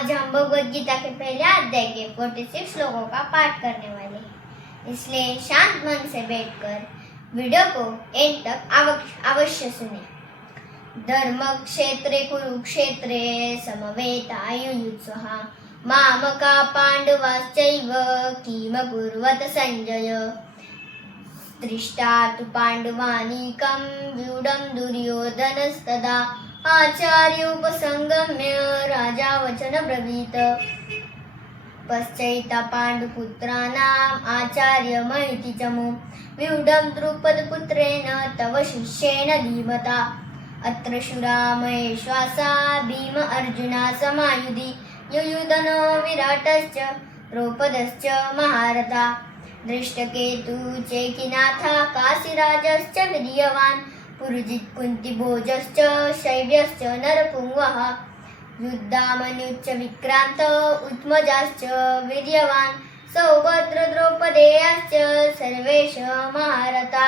आज हम भगवद गीता के पहले अध्याय के 46 श्लोकों का पाठ करने वाले हैं, इसलिए शांत मन से बैठकर वीडियो को एंड तक अवश्य सुने। धर्म क्षेत्रे कुरुक्षेत्रे समवेतायुयुत्सुः मामका पांडवाश्चैव किम कुर्वत संजय दृष्टा तु पाण्डवानीकं व्यूढं दुर्योधनस्तदा आचार्योपसंगम्य राजा वचन ब्रवीत पश्चैता पाण्डुपुत्राणाम् आचार्यमैति चमु व्यूढं द्रुपदपुत्रेण तव शिष्येण धीमता अत्र शूरा महेश्वासा भीम अर्जुना समायुधि युयुधनो विराटश्च द्रौपदश्च महारथा दृष्टकेतु चेकिनाथा काशीराजश्च वीर्यवान् पुरुजित् कुन्तिभोजश्च शैव्यश्च नरपुङ्गवः युद्धामन्युश्च विक्रान्त उत्मजाश्च वीर्यवान् सौभद्र द्रौपदेयाश्च सर्वेश महारथा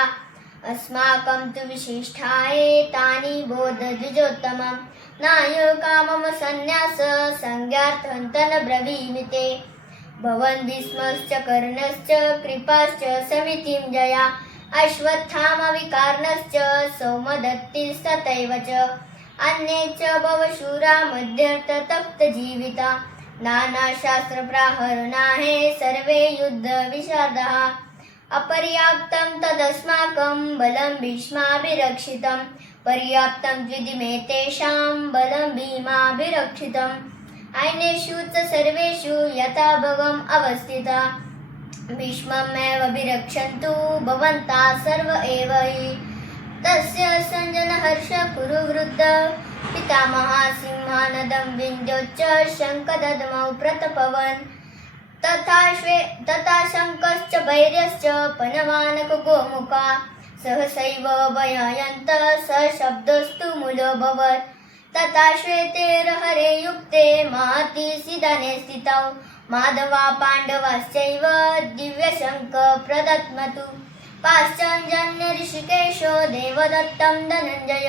अस्माकं तु विशिष्टाये तानि बोधद्विजोत्तमं नायका मम सन्न्यास संज्ञार्थं ब्रवीमि ते भवन् भीष्मश्च कर्णश्च कृपाश्च समितिं जया अश्वत्थामविकर्णश्च सौमदत्तिस्तथैव च अन्ये च भवशूरा मध्यर्थतप्तजीविता नानाशास्त्रप्राहरणाहे सर्वे युद्धविशारदाः अपर्याप्तं तदस्माकं बलं भीष्माभिरक्षितं पर्याप्तं द्विदिमे तेषां बलं भीमाभिरक्षितम् अन्येषु च सर्वेषु यथा भगम् अवस्थिता भीष्ममेवाभिरक्षन्तु भवन्तः सर्व एव हि तस्य सञ्जनहर्ष कुरु वृद्ध पितामहः सिंहानदं विन्द्योच्च शङ्खदद्मौ प्रतपवन् तथा शङ्खश्च भैर्यश्च पनवानक गोमुखा सहसैव भयायन्त स शब्दस्तु मूलोऽभवत् तथा श्वेतेर्हरे युक्ते महति सिदाने स्थितौ माधवा पाण्डवाश्चैव दिव्यशङ्ख प्रदत्मतु पाश्चाञ्जन्य ऋषिकेशो देवदत्तं धनञ्जय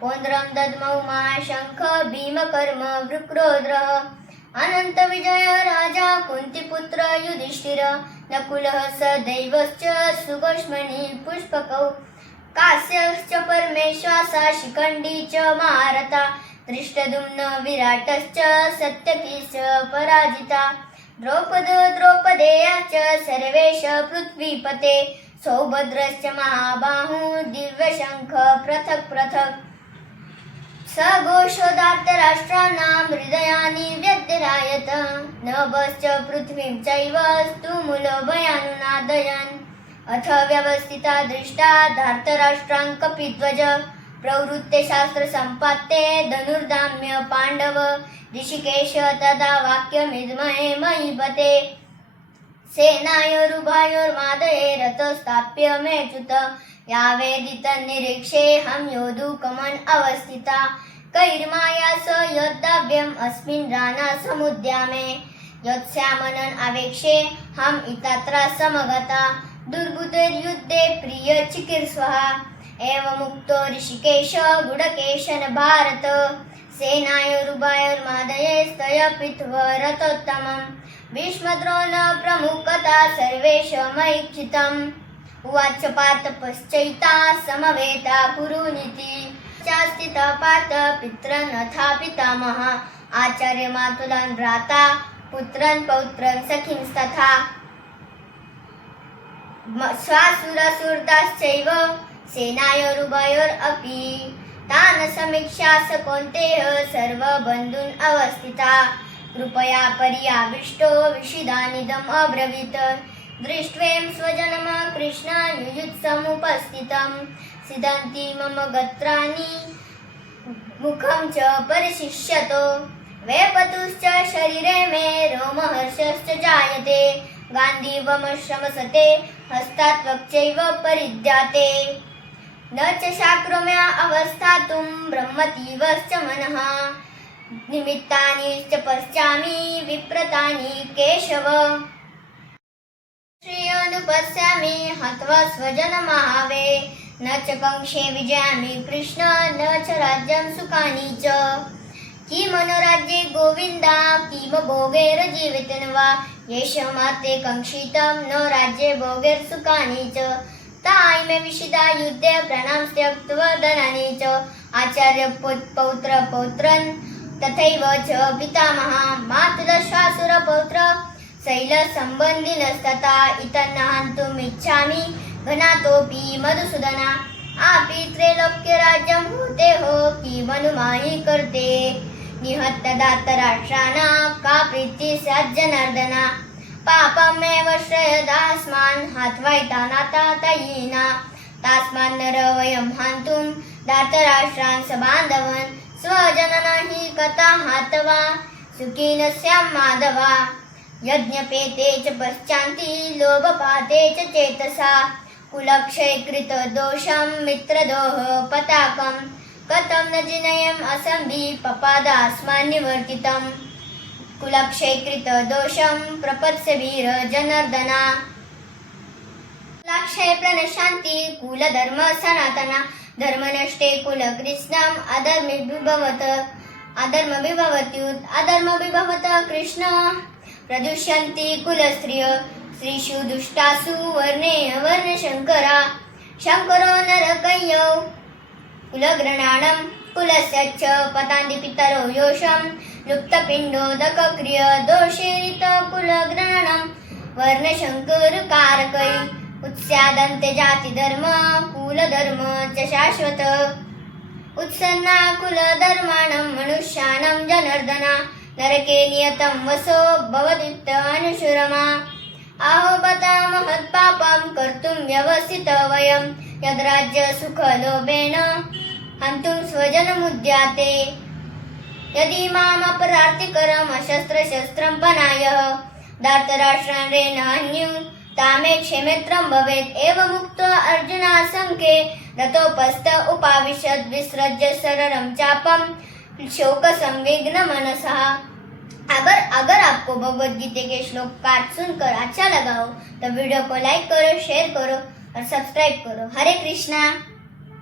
पौन्द्रं दद्मौ महाशङ्ख भीमकर्म वृक्रोद्रः अनन्तविजय राजा कुन्तिपुत्र युधिष्ठिर नकुलः सदैवश्च सुगोष्मणि पुष्पकौ काश्यश्च परमेश्वासा शिखण्डी च महारथा धृष्टद्युम्न विराटश्च सत्यकीश्च पराजिता द्रौपदेयाश्च सर्वेश पृथ्वीपते सौभद्रश्च महाबाहु दिव्यशङ्ख पृथक् सघोषोदात्तराष्ट्राणां हृदयानि व्यतिरायत नभश्च पृथ्वीं चैव स्तुमुलोभयानुनादयन् अथ व्यवस्थिता दृष्टा धार्तराष्ट्रां कपिध्वज प्रवृत्ते शास्त्रसम्पाते धनुर्धाम्य पाण्डव ऋषिकेश तदा वाक्यमिद्महे महीपते सेनायोरुभयोर्मादये रथोस्थाप्य मेच्युत यावेदितन्निरीक्षे हम योधुकमन् अवस्थिता कैर्माया स योद्धव्यम् अस्मिन् रानासमुद्यामे योत्स्यामनन् आवेक्षे हम इतत्र समगता दुर्बुधैर्युद्धे प्रियचिकीर्ष्वः एवमुक्तो ऋषिकेश गुडकेशन भारत सेनायोरुभयोर्मादये स्तयपित्वरथोत्तमम् भीष्मद्रोण प्रमुखता सर्वेषमैक्षितम् उवाच पार्थ पश्चैता समवेता कुरुनीति चास्तिता पार्थ पितरन् अथा पितामहः आचार्यमातुलान् भ्राता पुत्रन् पौत्रन् सखींस्तथा स्वासुरसुहृदाश्चैव सेनायोरुभयोरपि तान् समीक्षास कौन्तेय सर्वबन्धून् अवस्थिता कृपया पर्याविष्टो विषिदानिदम् अब्रवीत् दृष्ट्वें स्वजनं कृष्ण युयुत्समुपस्थितं सिदन्ति मम गत्राणि मुखं च परिशिष्यतो वेपतुश्च शरीरे मे रोमहर्षश्च जायते गान्धीवमश्रमसते हस्तात् वक्चैव परिद्याते न च शाक्रोम्या अवस्थातुं ब्रह्मतीवश्च मनः निमित्तानि च पश्यामि विप्रतानि केशव श्रियोनुपश्यामि हत्वा स्वजनमहावे न च कंक्षे विजयामि कृष्ण न च राज्यं सुखानि च किमनुराज्ये गोविन्दा किम भोगैर जीवितं वा येषमाते कंक्षितं नो राज्ये भोगैर्सुखानि च ताइमे विशिदा युद्धे प्राणां त्यक्त्वा धनानि च आचार्य पौत्र पौत्रन् तथैव च पितामहा मातुलश्वासुर पौत्र शैलसम्बन्धिनस्तथा इतन्नाहन्तुम् इच्छामि घनातोऽपि मधुसूदना आपि त्रैलोक्यराज्यं होते हो कि मनुमाही करते निहत्य दातराष्ट्राणां का प्रीति स्यात् जनार्दना पापमेव श्रयदास्मान् हात्वैता नातातयिना तास्मान् नर वयं हान्तुं दातराष्ट्रान् सबान्धवन् स्वजनन हि कथा हात्वा सुखिनः स्याम माधवा यज्ञपेते च पश्चान्ति लोभपाते च चेतसा कुलक्षयकृत दोषं मित्रदोह पताकं कथं न जिनयम् असंभि पपादास्मान् निवर्तितं कुलक्षयकृत दोषं प्रपत्स्य वीर जनार्दना कुलक्षय प्रणशान्ति कुलधर्म सनातना धर्मनष्टे कुलकृत्स्नम् अधर्मविभवत्युत अधर्मविभवत कृष्ण प्रदुष्यन्ति कुलस्त्रिय स्त्रीषु दुष्टासु वर्णे वर्णशङ्करा शङ्करो नरकय्यौ कुलग्रणाणं कुलस्य च पतान्ति पितरो योषं लुप्तपिण्डोदकक्रिय दोषेरित कुलग्रहणं वर्णशङ्करकारकै उत्स्यादन्ते जातिधर्म कुलधर्म च शाश्वत उत्सन्ना कुलधर्माणं मनुष्याणां जनार्दना नरके नियतं वसो भवदुत्तमनुशुरमा आहो बता महत्पापं कर्तुं व्यवस्थित वयं यद्राज्यसुखलोभेन हन्तुं स्वजनमुद्याते यदि माम् अपरार्तिकरम् अशस्त्रशस्त्रं पनायः धार्तराष्ट्रान् अन्युं तामे क्षेमेत्रं भवेत् एवमुक्त्वा अर्जुनाशङ्के रथोपस्थ उपाविशत् विसृज्य शररं चापं शोकसंविघ्न मनसः। अगर आपको भगवद गीता के श्लोक पाठ सुनकर अच्छा लगा हो तो वीडियो को लाइक करो, शेयर करो और सब्सक्राइब करो। हरे कृष्णा।